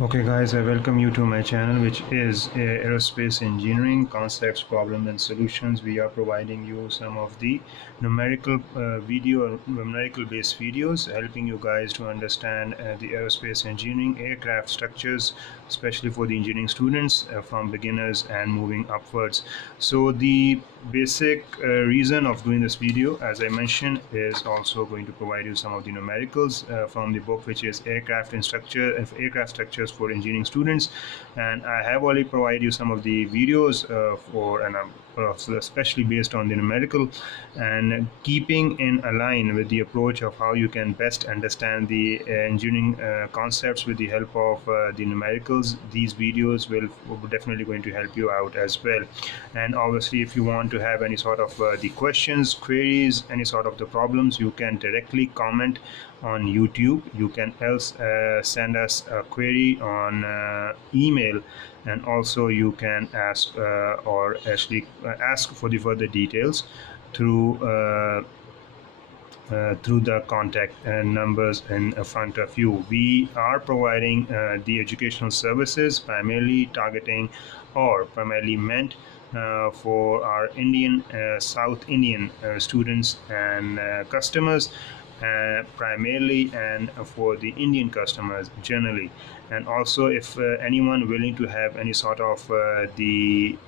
Okay guys, I welcome you to my channel, which is Aerospace Engineering Concepts, Problem and Solutions. We are providing you some of the numerical based videos, helping you guys to understand the aerospace engineering aircraft structures, especially for the engineering students from beginners and moving upwards. So the basic reason of doing this video, as I mentioned, is also going to provide you some of the numericals from the book, which is aircraft structures for engineering students. And I have already provided you some of the videos especially based on the numerical, and keeping in align with the approach of how you can best understand the engineering concepts with the help of the numericals. These videos will definitely going to help you out as well. And obviously, if you want to have any sort of the questions, queries, any sort of the problems, you can directly comment on YouTube. You can else send us a query on email, and also you can ask or actually ask for the further details through through the contact numbers in front of you. We are providing the educational services primarily targeting or primarily meant for our South Indian students and customers, primarily, and for the Indian customers generally. And also, if anyone willing to have any sort of the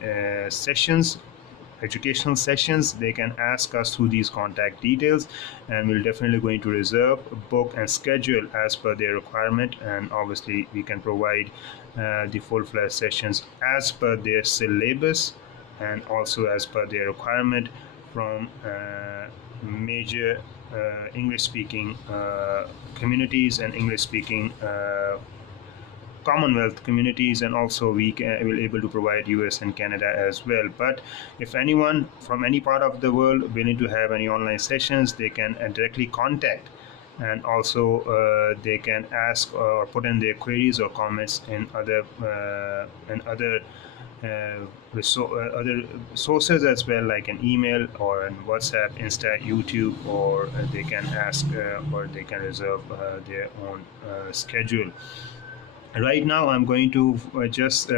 educational sessions, they can ask us through these contact details, and we'll definitely going to reserve, book and schedule as per their requirement. And obviously we can provide the full-fledged sessions as per their syllabus and also as per their requirement from major English speaking communities and English speaking Commonwealth communities. And also we will able to provide US and Canada as well. But if anyone from any part of the world willing to have any online sessions, they can directly contact, and also they can ask or put in their queries or comments in other other sources as well, like an email or an WhatsApp, Insta, YouTube, or they can ask or they can reserve their own schedule. Right now I'm going to just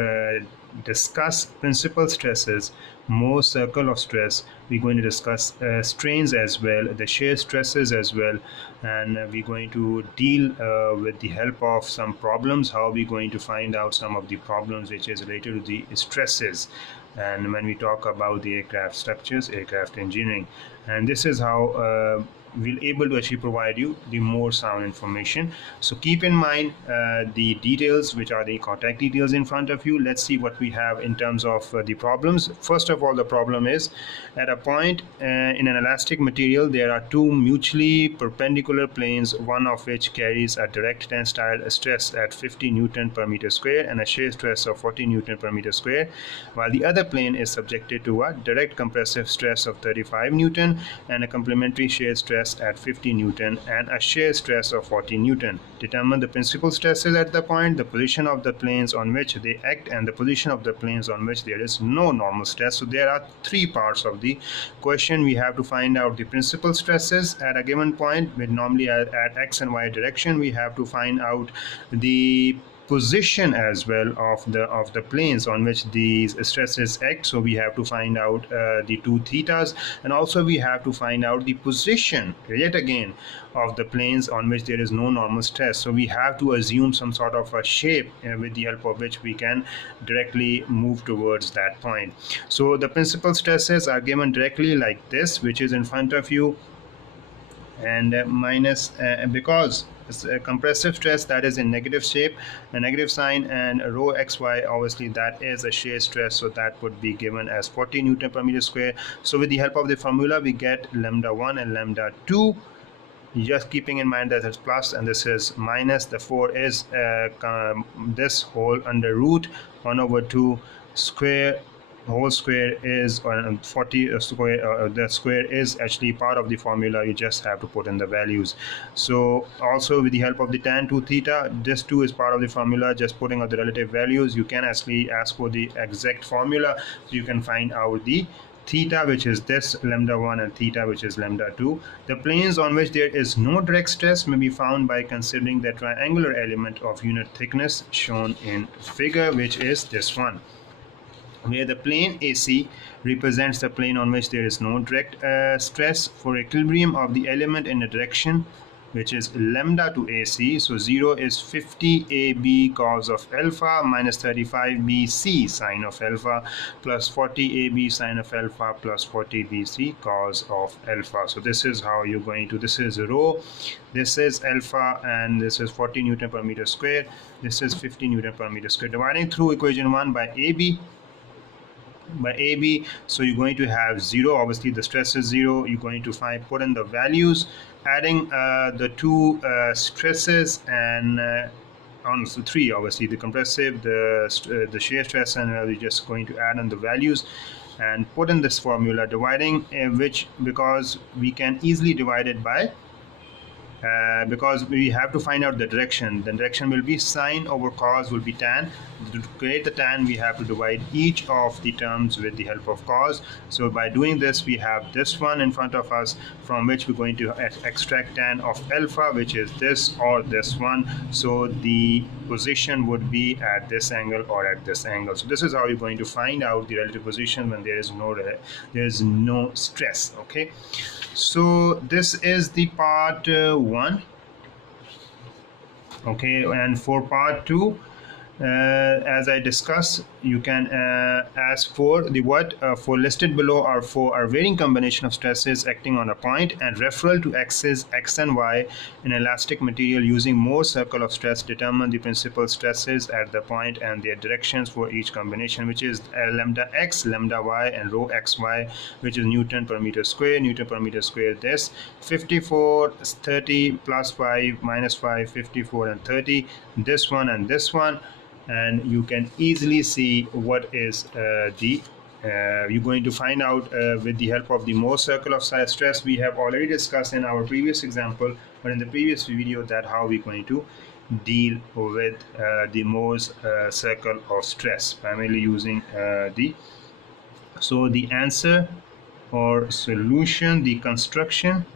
discuss principal stresses, more circle of stress. We're going to discuss strains as well, the shear stresses as well, and we're going to deal with the help of some problems, how we're going to find out some of the problems which is related to the stresses. And when we talk about the aircraft structures, aircraft engineering, and this is how we'll able to actually provide you the more sound information. So keep in mind the details, which are the contact details in front of you. Let's see what we have in terms of the problems. First of all, the problem is at a point in an elastic material, there are two mutually perpendicular planes, one of which carries a direct tensile stress at 50 Newton per meter square and a shear stress of 40 Newton per meter square, while the other plane is subjected to a direct compressive stress of 35 Newton and a complementary shear stress at 50 Newton and a shear stress of 40 Newton. Determine the principal stresses at the point, the position of the planes on which they act, and the position of the planes on which there is no normal stress. So there are three parts of the question. We have to find out the principal stresses at a given point, with normally at x and y direction. We have to find out the position as well of the planes on which these stresses act. So we have to find out the two thetas, and also we have to find out the position yet again of the planes on which there is no normal stress. So we have to assume some sort of a shape with the help of which we can directly move towards that point. So the principal stresses are given directly like this, which is in front of you, and minus because it's a compressive stress, that is in negative shape, a negative sign, and rho xy, obviously that is a shear stress, so that would be given as 40 Newton per meter square. So with the help of the formula, we get lambda 1 and lambda 2, just keeping in mind that it's plus and this is minus. The 4 is this whole under root 1 over 2 square whole square is 40 square. The square is actually part of the formula. You just have to put in the values. So also with the help of the tan 2 theta, this 2 is part of the formula. Just putting out the relative values, you can actually ask for the exact formula, so you can find out the theta, which is this lambda 1, and theta, which is lambda 2. The planes on which there is no direct stress may be found by considering the triangular element of unit thickness shown in figure, which is this one, where the plane AC represents the plane on which there is no direct stress. For equilibrium of the element in a direction which is lambda to AC, so 0 is 50 AB cos of alpha minus 35 BC sine of alpha plus 40 AB sine of alpha plus 40 BC cos of alpha. So this is how you're going to, this is rho, this is alpha, and this is 40 Newton per meter square, this is 50 Newton per meter square. Dividing through equation 1 by AB, so you're going to have 0. Obviously the stress is 0. You're going to put in the values, adding the two stresses, and on the 3, obviously the compressive, the shear stress, and we're just going to add in the values and put in this formula, dividing which, because we can easily divide it by because we have to find out the direction. The direction will be sine over cos will be tan. To create the tan, we have to divide each of the terms with the help of cos. So by doing this, we have this one in front of us, from which we're going to extract tan of alpha, which is this or this one. So the position would be at this angle or at this angle. So this is how you're going to find out the relative position when there is no stress. Okay. So this is the part 1. Okay, and for part 2, as I discussed, you can ask for the what for listed below are for a varying combination of stresses acting on a point, and referral to axes x and y in elastic material using Moore's circle of stress. Determine the principal stresses at the point and their directions for each combination, which is lambda x, lambda y, and rho xy, which is Newton per meter square. Newton per meter square, this 54, 30 plus 5 minus 5, 54 and 30, this one and this one. And you can easily see what is you're going to find out with the help of the Moore's circle of stress. We have already discussed in our previous example, but in the previous video, that how we're going to deal with the Moore's circle of stress, primarily using so the answer or solution, the construction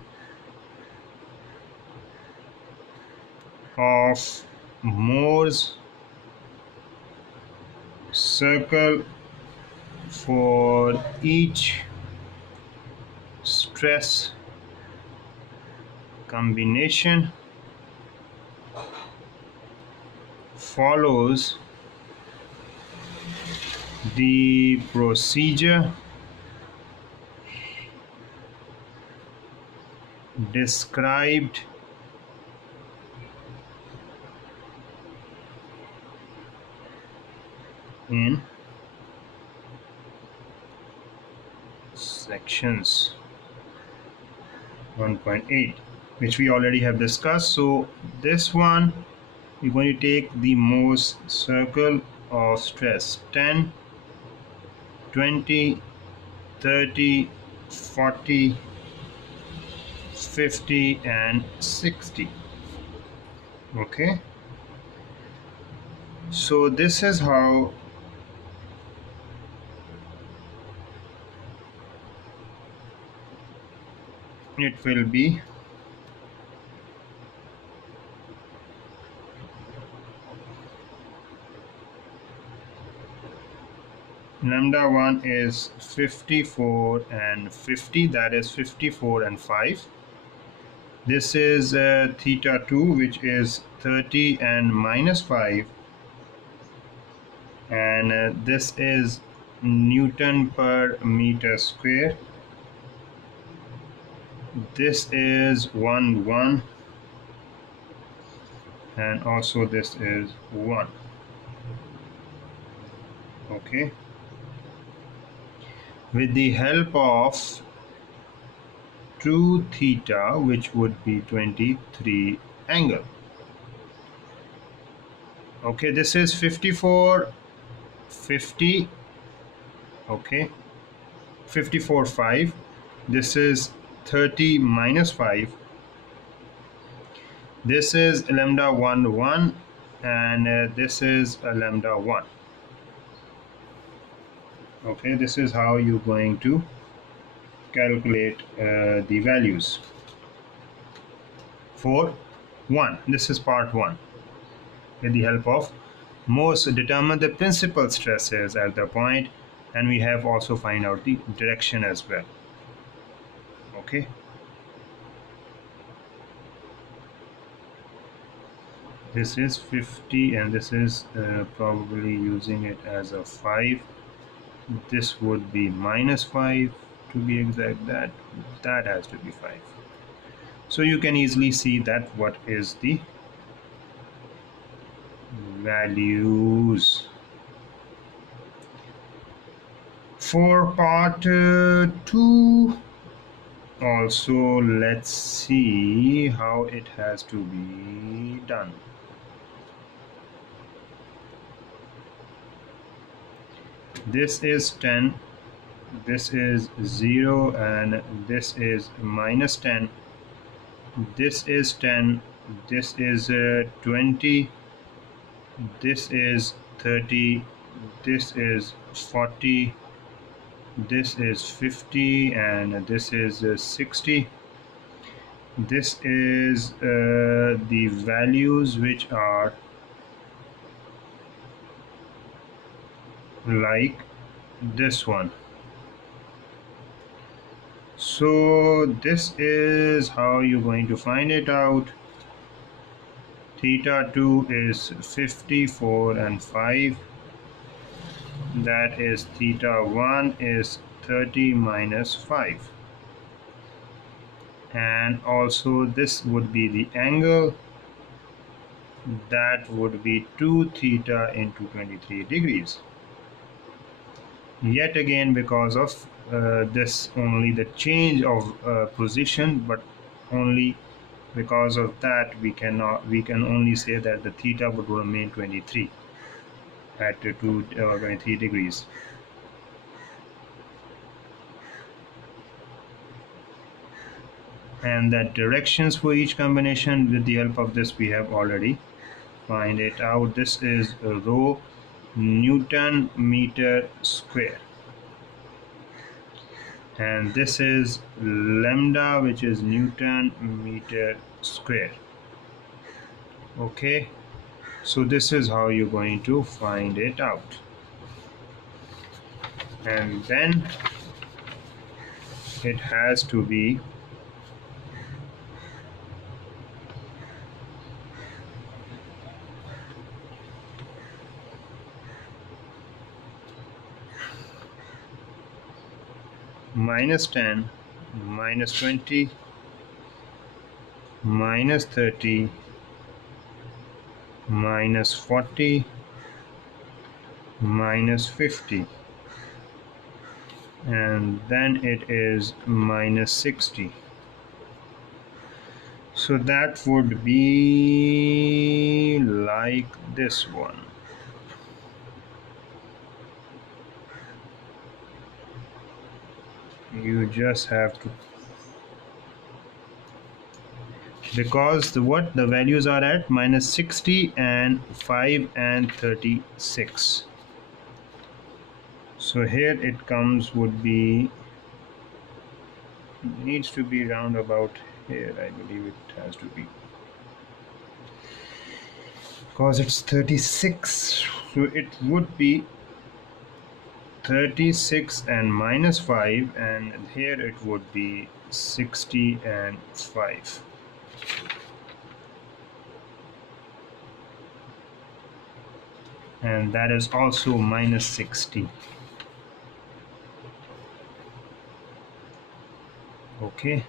of Moore's circle for each stress combination follows the procedure described in sections 1.8, which we already have discussed. So this one, we're going to take the Moore's circle of stress: 10, 20, 30, 40, 50 and 60. Okay, so this is how it will be. Lambda 1 is 54 and 50, that is 54 and 5. This is theta 2, which is 30 and minus 5, and this is Newton per meter square. This is 1, and also this is 1. Okay, with the help of 2 theta, which would be 23 angle. Okay, this is 54, 50. Okay, 54, 5. This is 30 minus 5. This is lambda 1, and this is a lambda 1. Okay, this is how you're going to calculate the values for 1. This is part 1. With the help of Morse, determine the principal stresses at the point, and we have also find out the direction as well. Okay. This is 50 and this is probably using it as a 5. This would be -5 to be exact. That has to be 5. So you can easily see that what is the values. For part 2 also, let's see how it has to be done. This is 10, this is 0, and this is -10. This is 10, this is 20, this is 30, this is 40, this is 50, and this is 60. This is the values which are like this one. So this is how you're going to find it out. Theta 2 is 54 and 5. That is theta 1 is 30 minus 5. And also this would be the angle. That would be 2 theta into 23 degrees. Yet again, because of this, only the change of position, but only because of that we can only say that the theta would remain 23 at 23 degrees. And that directions for each combination, with the help of this we have already find it out. This is rho Newton meter square, and this is lambda, which is Newton meter square. Okay, so this is how you're going to find it out. And then it has to be -10, -20, -30, -40, -50, and then it is -60. So that would be like this one. You just have to, because the values are at -60 and 5 and 36. So here it comes would be, needs to be round about here. I believe it has to be, because it's 36, so it would be 36 and -5, and here it would be 60 and 5. And that is also -60. Okay.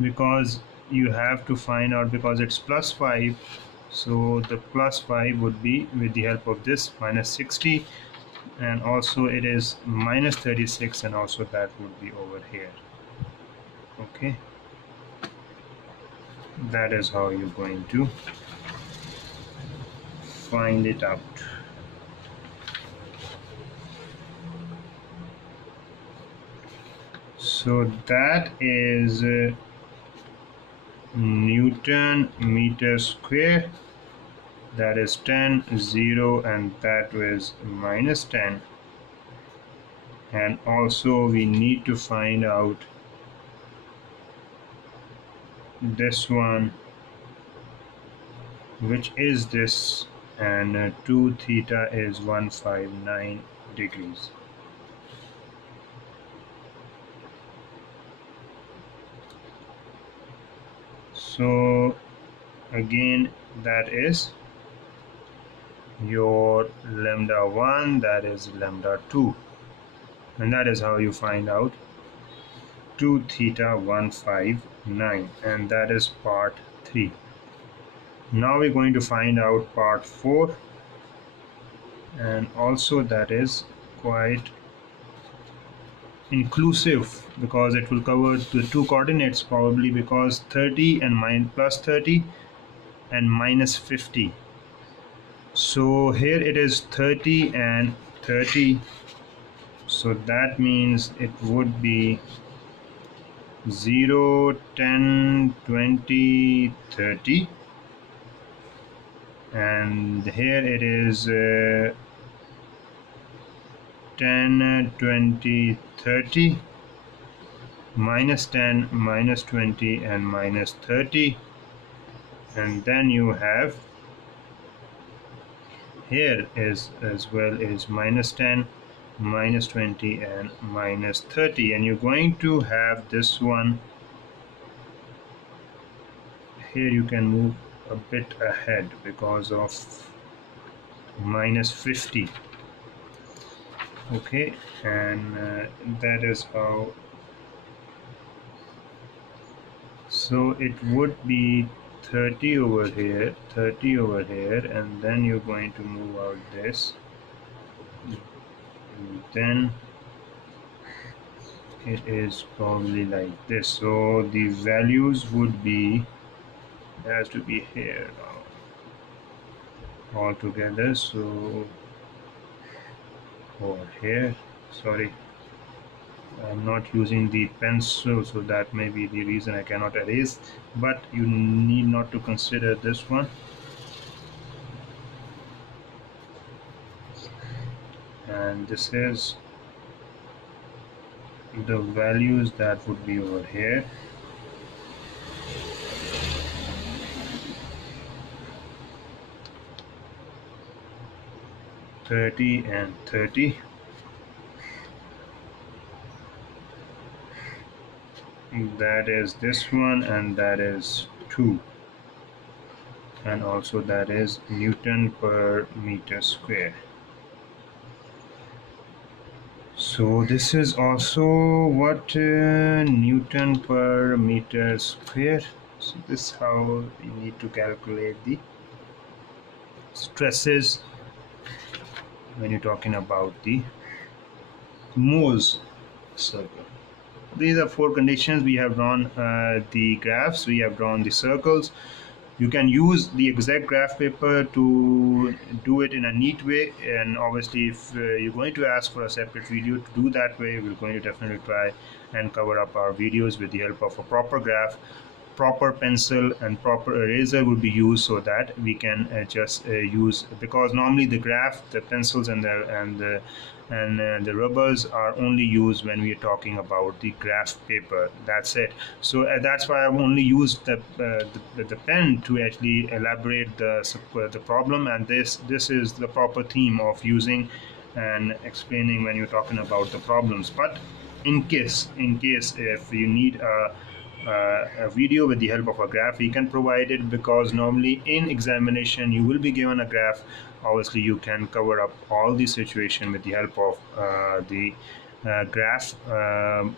Because you have to find out, because it's +5, so the +5 would be, with the help of this, -60, and also it is -36, and also that would be over here. Okay, that is how you're going to find it out. So that is Newton meter square, that is 10, 0, and that was minus 10. And also we need to find out this one, which is this, and 2 theta is 159 degrees. So again, that is your lambda 1, that is lambda 2, and that is how you find out 2 theta 159, and that is part 3. Now we're going to find out part 4, and also that is quite inclusive because it will cover the two coordinates probably, because 30 and plus 30 and minus 50. So here it is 30 and 30, so that means it would be 0, 10, 20, 30, and here it is 10, 20, 30, minus 10, minus 20, and minus 30, and then you have here is as well is minus 10, minus 20, and minus 30, and you're going to have this one here. You can move a bit ahead because of minus 50. Okay, and that is how. So it would be 30 over here, 30 over here, and then you're going to move out this, and then it is probably like this. So the values would be, has to be here all together. So over here, sorry, I'm not using the pencil, so that may be the reason I cannot erase, but you need not to consider this one. And this is the values that would be over here. $30 and $30. That is this one, and that is 2, and also that is Newton per meter square. So this is also what Newton per meter square. So this is how you need to calculate the stresses when you're talking about the Mohs circle. These are 4 conditions. We have drawn the graphs, we have drawn the circles. You can use the exact graph paper to do it in a neat way, and obviously if you're going to ask for a separate video to do that way, we're going to definitely try and cover up our videos with the help of a proper graph. Proper pencil and proper eraser would be used so that we can just use, because normally the graph, the pencils, and the rubbers are only used when we are talking about the graph paper. That's it. So that's why I've only used the pen to actually elaborate the problem, and this is the proper theme of using and explaining when you're talking about the problems. But in case if you need a video with the help of a graph, we can provide it, because normally in examination you will be given a graph. Obviously you can cover up all the situation with the help of the graph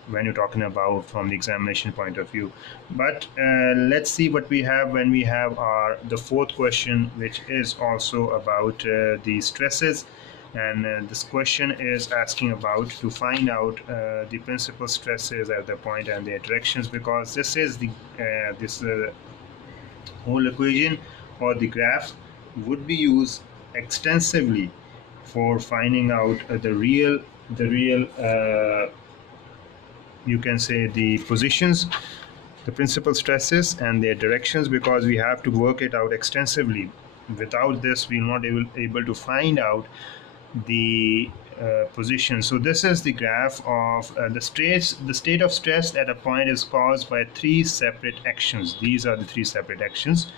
when you're talking about from the examination point of view. But let's see what we have when we have the 4th question, which is also about the stresses. And this question is asking about to find out the principal stresses at the point and their directions, because this is the this whole equation or the graph would be used extensively for finding out the real you can say the positions, the principal stresses and their directions, because we have to work it out extensively. Without this, we're not able to find out the position. So this is the graph of the stress. The state of stress at a point is caused by three separate actions. These are the three separate actions,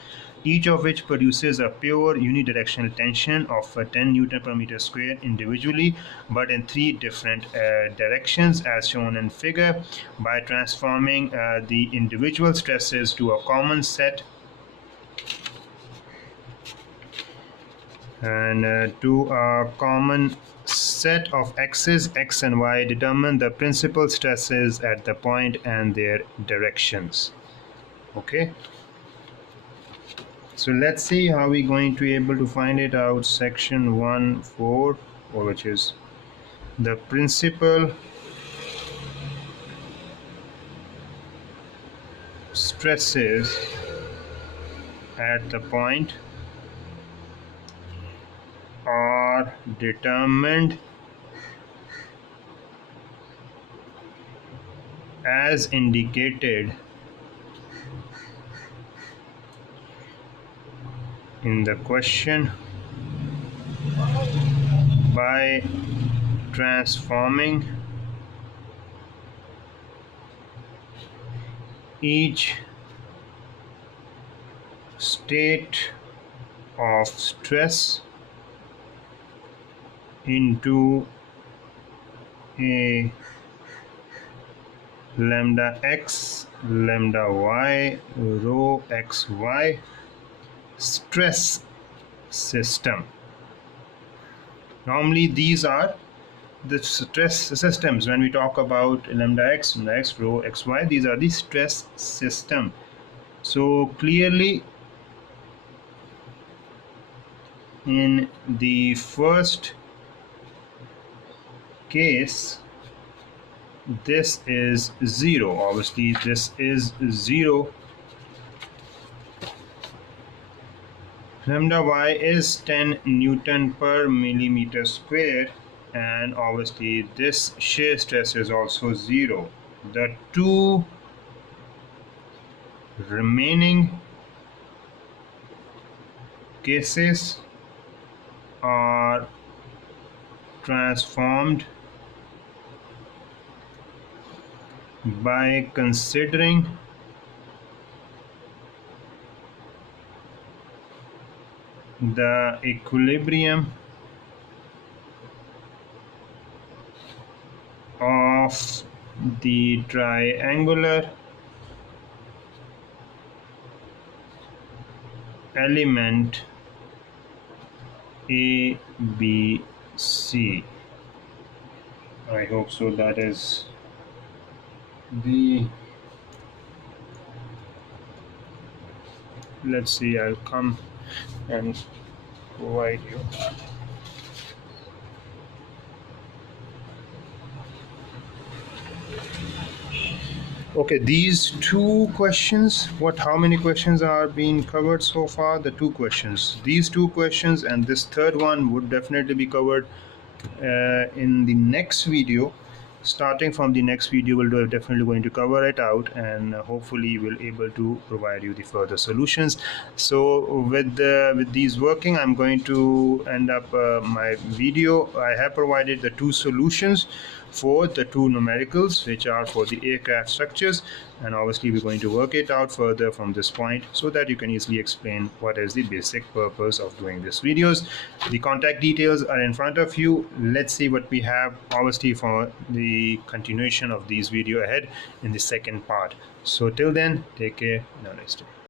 each of which produces a pure unidirectional tension of 10 Newton per meter square individually, but in three different directions as shown in figure. By transforming the individual stresses to a common set to a common set of axes x and y, determine the principal stresses at the point and their directions. Okay, so let's see how we're going to be able to find it out. Section 1.4, or which is the principal stresses at the point are determined as indicated in the question by transforming each state of stress into a lambda x, lambda y, rho xy stress system. Normally these are the stress systems. When we talk about lambda x, rho xy, these are the stress system. So clearly in the first case, this is 0. Obviously this is 0. Lambda y is 10 Newton per millimeter square, and obviously this shear stress is also 0. The two remaining cases are transformed by considering the equilibrium of the triangular element A, B, C. I hope so. That is the, let's see, I'll come and provide you. Okay, these two questions, how many questions are being covered so far? The two questions, these two questions, and this third one would definitely be covered in the next video. Starting from the next video, we'll definitely going to cover it out, and hopefully we'll able to provide you the further solutions. So with these working, I'm going to end up my video. I have provided the two solutions for the two numericals, which are for the aircraft structures, and obviously we're going to work it out further from this point so that you can easily explain what is the basic purpose of doing these videos. The contact details are in front of you. Let's see what we have obviously for the continuation of these video ahead in the second part. So till then, take care. Have a nice day.